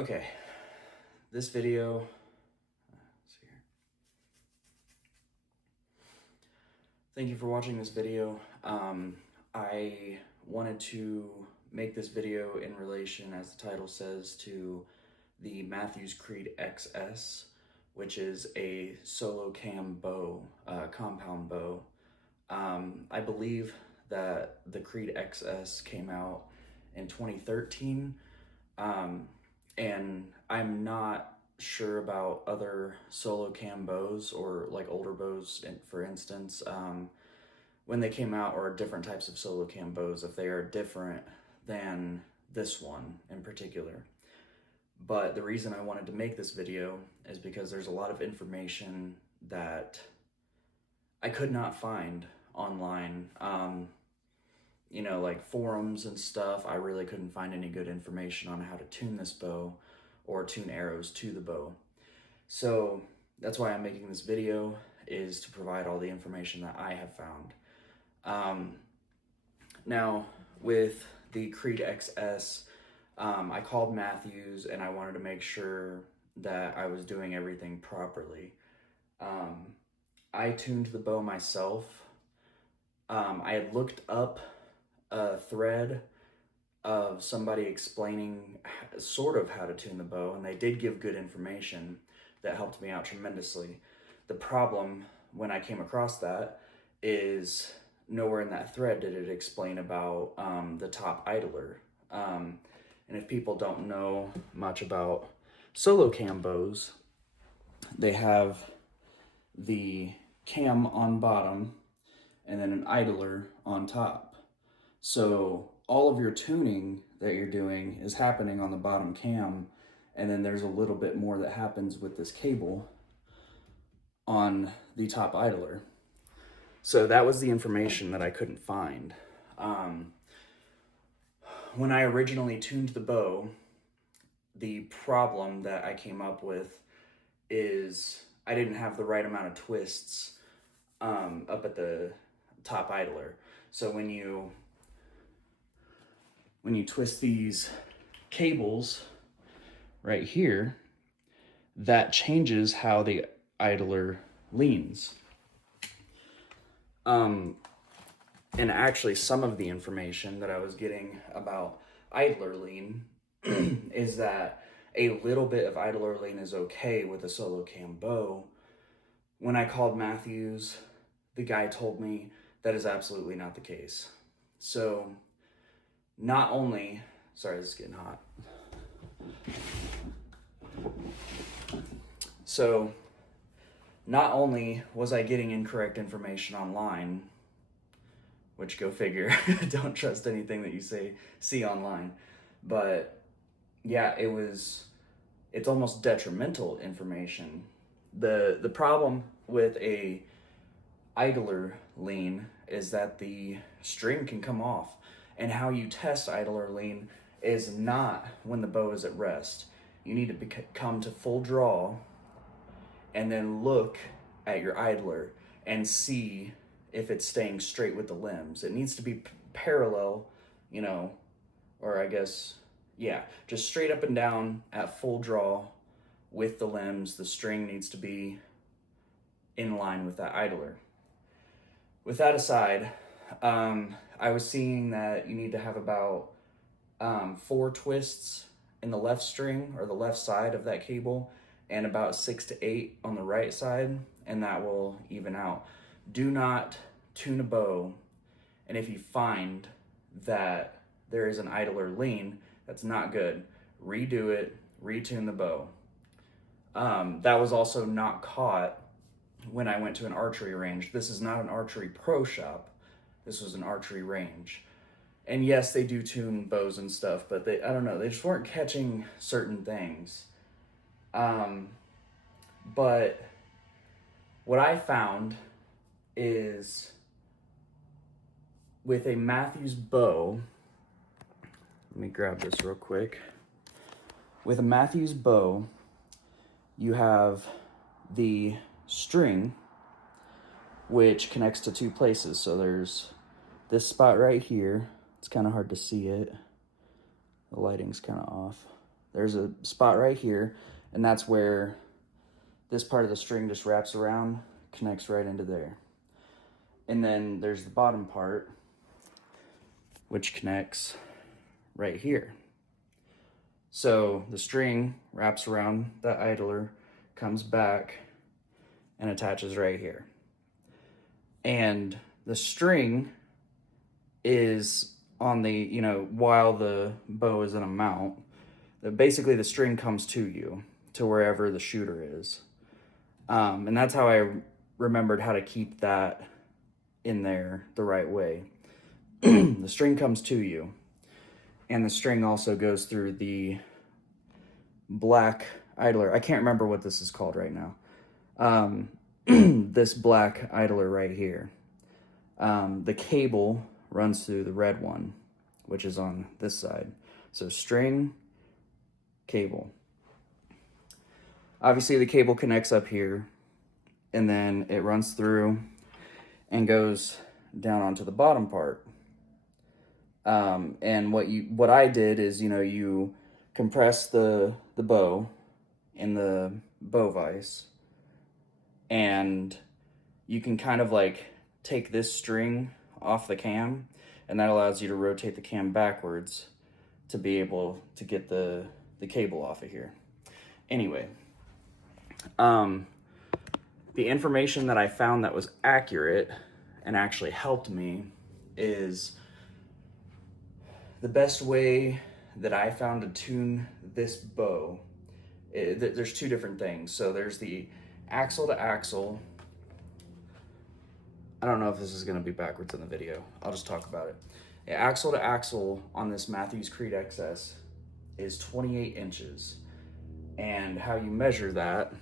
Okay, this video, let's see here. Thank you for watching this video. I wanted to make this video in relation, as the title says, to the Matthews Creed XS, which is a solocam bow, compound bow. I believe that the Creed XS came out in 2013. And I'm not sure about other solocam bows or like older bows, for instance, when they came out, or different types of solocam bows, if they are different than this one in particular. But the reason I wanted to make this video is because there's a lot of information that I could not find online. You know, like forums and stuff, I really couldn't find any good information on how to tune this bow or tune arrows to the bow. So that's why I'm making this video, is to provide all the information that I have found. Now, with the Creed XS, I called Matthews and I wanted to make sure that I was doing everything properly. I tuned the bow myself. I had looked up a thread of somebody explaining sort of how to tune the bow, and they did give good information that helped me out tremendously. The problem when I came across that is nowhere in that thread did it explain about the top idler. And if people don't know much about solocam bows, they have the cam on bottom and then an idler on top. So all of your tuning that you're doing is happening on the bottom cam, and then there's a little bit more that happens with this cable on the top idler. So that was the information that I couldn't find. When I originally tuned the bow, the problem that I came up with is I didn't have the right amount of twists up at the top idler. So when you twist these cables right here, that changes how the idler leans. And actually some of the information that I was getting about idler lean is that a little bit of idler lean is okay with a solocam bow. When I called Matthews, the guy told me that is absolutely not the case. So not only, sorry, this is getting hot. So not only was I getting incorrect information online, which go figure, don't trust anything that you see online, but yeah, it's almost detrimental information. The problem with a idler lean is that the string can come off. And how you test idler lean is not when the bow is at rest. You need to come to full draw and then look at your idler and see if it's staying straight with the limbs. It needs to be parallel, you know, or I guess, yeah, just straight up and down at full draw with the limbs. The string needs to be in line with that idler. With that aside, I was seeing that you need to have about 4 twists in the left string or the left side of that cable, and about 6 to 8 on the right side, and that will even out. Do not tune a bow, and if you find that there is an idler lean, that's not good. Redo it, retune the bow. That was also not caught when I went to an archery range. This is not an archery pro shop. This was an archery range. And yes, they do tune bows and stuff, but I don't know, they just weren't catching certain things. But what I found is with a Matthews bow, let me grab this real quick. With a Matthews bow, you have the string, which connects to 2 places. So there's this spot right here. It's kind of hard to see it. The lighting's kind of off. there's a spot right here, and that's where this part of the string just wraps around, connects right into there. And then there's the bottom part, which connects right here. So the string wraps around that idler, comes back, and attaches right here. And the string is on the, while the bow is in a mount, basically the string comes to you, to wherever the shooter is. And that's how I remembered how to keep that in there the right way. The string comes to you, and the string also goes through the black idler. I can't remember what this is called right now. This black idler right here. The cable runs through the red one, which is on this side. So string, cable. Obviously the cable connects up here, and then it runs through and goes down onto the bottom part. And what I did is, you compress the bow in the bow vise, and you can kind of like take this string off the cam, and that allows you to rotate the cam backwards to be able to get the cable off of here. Anyway, the information that I found that was accurate and actually helped me is the best way that I found to tune this bow. There's two different things. So there's the axle to axle. I don't know if this is going to be backwards in the video. I'll just talk about it. The axle to axle on this Matthews Creed XS is 28 inches. And how you measure that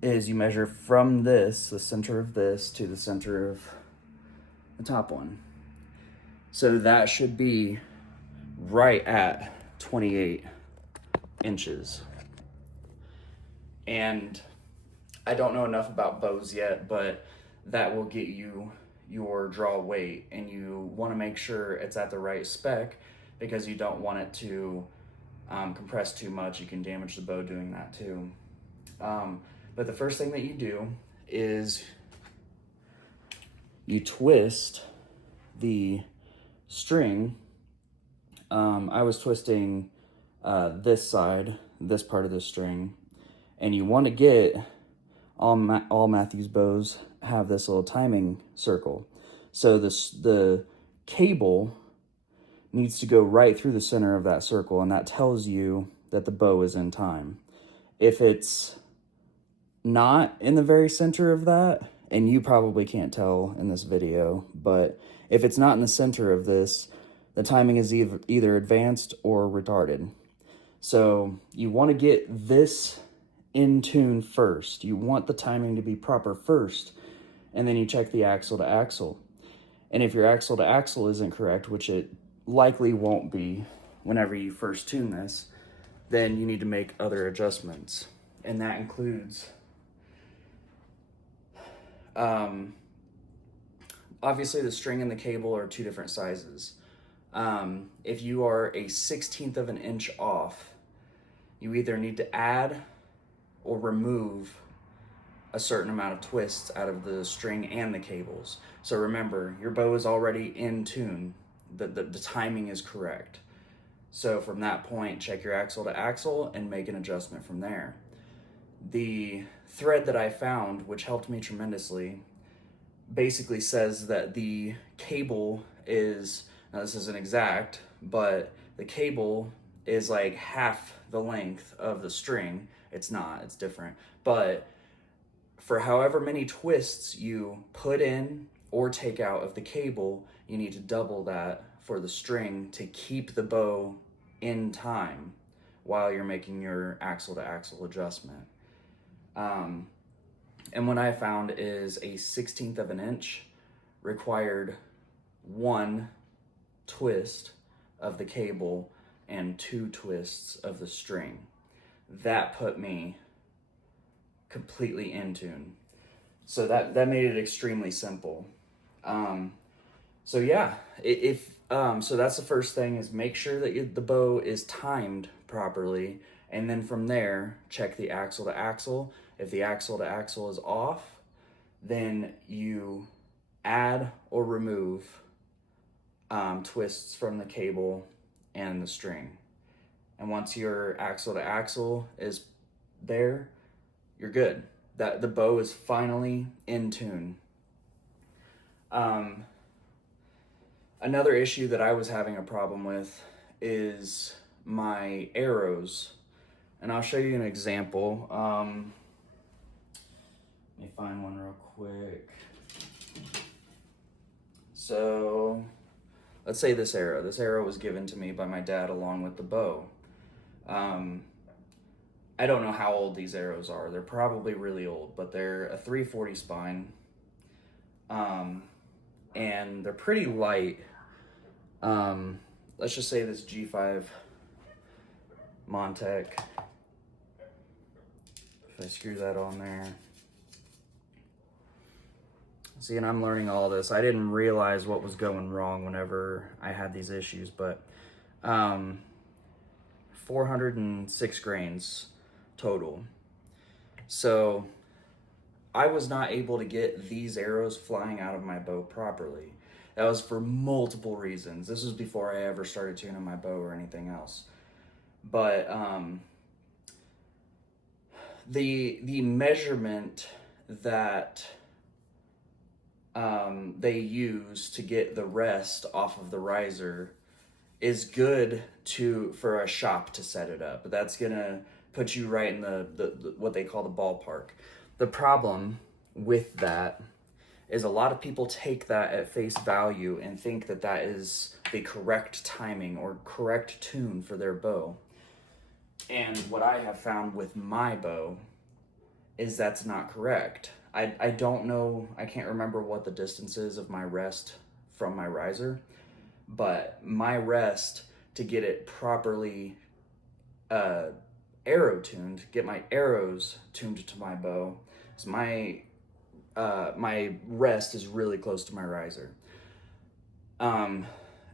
is you measure from this, the center of this, to the center of the top one. So that should be right at 28 inches. And I don't know enough about bows yet, but that will get you your draw weight, and you want to make sure it's at the right spec, because you don't want it to compress too much. You can damage the bow doing that too. But the first thing that you do is you twist the string. I was twisting this side, this part of the string, and you want to get all Matthews bows have this little timing circle. So the cable needs to go right through the center of that circle, and that tells you that the bow is in time. If it's not in the very center of that, and you probably can't tell in this video, but if it's not in the center of this, the timing is either advanced or retarded. So you want to get this in tune first. You want the timing to be proper first, and then you check the axle to axle. And if your axle to axle isn't correct, which it likely won't be whenever you first tune this, then you need to make other adjustments. And that includes obviously the string and the cable are two different sizes. If you are a 1/16 of an inch off, you either need to add or remove a certain amount of twists out of the string and the cables. So remember, your bow is already in tune. The timing is correct. So from that point, check your axle to axle and make an adjustment from there. The thread that I found, which helped me tremendously, basically says that the cable is, now this isn't exact, but the cable is like half the length of the string. It's not, it's different. But for however many twists you put in or take out of the cable, you need to double that for the string to keep the bow in time while you're making your axle to axle adjustment. And what I found is a 1/16 of an inch required 1 twist of the cable and 2 twists of the string. That put me completely in tune. So that made it extremely simple. So yeah, if so that's the first thing, is make sure that the bow is timed properly, and then from there check the axle to axle. If the axle to axle is off, then you add or remove twists from the cable and the string. And once your axle to axle is there, you're good. That the bow is finally in tune. Um, Another issue that I was having a problem with is my arrows, and I'll show you an example. Let me find one real quick. So let's say this arrow. This arrow was given to me by my dad along with the bow. I don't know how old these arrows are. They're probably really old, but they're a 340 spine. And they're pretty light. Let's just say this G5 Montec. If I screw that on there. See, and I'm learning all this. I didn't realize what was going wrong whenever I had these issues, but 406 grains total. So I was not able to get these arrows flying out of my bow properly. That was for multiple reasons. This was before I ever started tuning my bow or anything else. But the measurement that they use to get the rest off of the riser is good for a shop to set it up. But that's gonna put you right in the what they call the ballpark. The problem with that is a lot of people take that at face value and think that that is the correct timing or correct tune for their bow. And what I have found with my bow is that's not correct. I don't know, I can't remember what the distance is of my rest from my riser, but my rest to get it properly arrow tuned, get my arrows tuned to my bow, is my rest is really close to my riser. And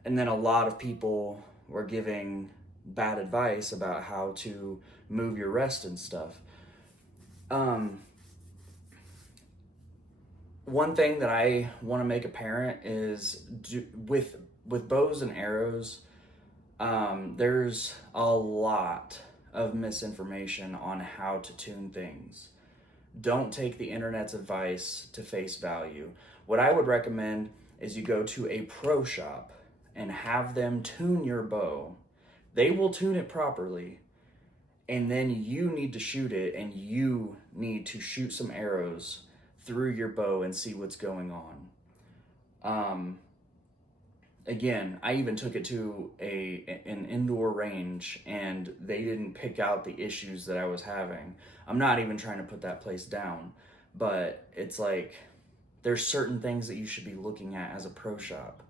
then a lot of people were giving bad advice about how to move your rest and stuff. One thing that I want to make apparent is with bows and arrows, there's a lot of misinformation on how to tune things. Don't take the internet's advice to face value. What I would recommend is you go to a pro shop and have them tune your bow. They will tune it properly, and then you need to shoot it, and you need to shoot some arrows through your bow and see what's going on. Again, I even took it to an indoor range, and they didn't pick out the issues that I was having. I'm not even trying to put that place down, but it's like there's certain things that you should be looking at as a pro shop.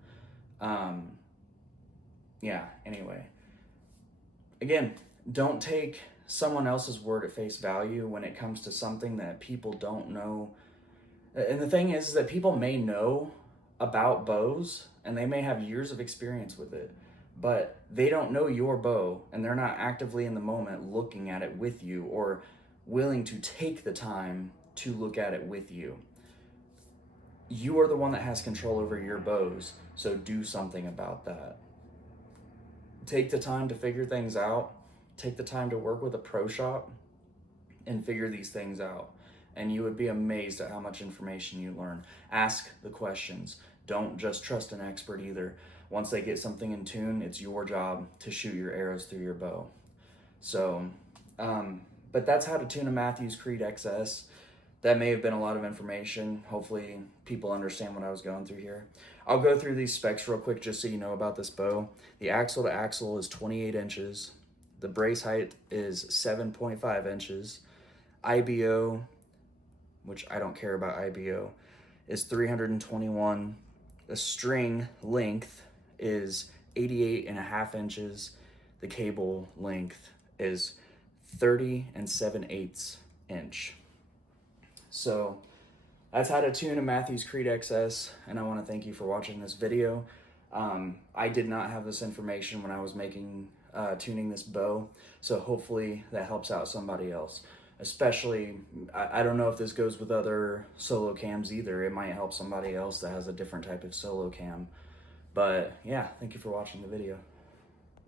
Yeah, anyway. Again, don't take someone else's word at face value when it comes to something that people don't know. And the thing is that people may know about bows and they may have years of experience with it, but they don't know your bow, and they're not actively in the moment looking at it with you or willing to take the time to look at it with you. You are the one that has control over your bows, so do something about that. Take the time to figure things out. Take the time to work with a pro shop and figure these things out. And you would be amazed at how much information you learn. Ask the questions. Don't just trust an expert either. Once they get something in tune, it's your job to shoot your arrows through your bow. So, but that's how to tune a Matthews Creed XS. That may have been a lot of information. Hopefully people understand what I was going through here. I'll go through these specs real quick just so you know about this bow. The axle to axle is 28 inches. The brace height is 7.5 inches. IBO, which I don't care about IBO, is 321. The string length is 88.5 inches. The cable length is 30 7/8 inch. So That's how to tune a Matthews Creed XS, and I want to thank you for watching this video. I did not have this information when I was tuning this bow, so hopefully that helps out somebody else. Especially, I don't know if this goes with other solo cams either. It might help somebody else that has a different type of solo cam. But yeah, thank you for watching the video.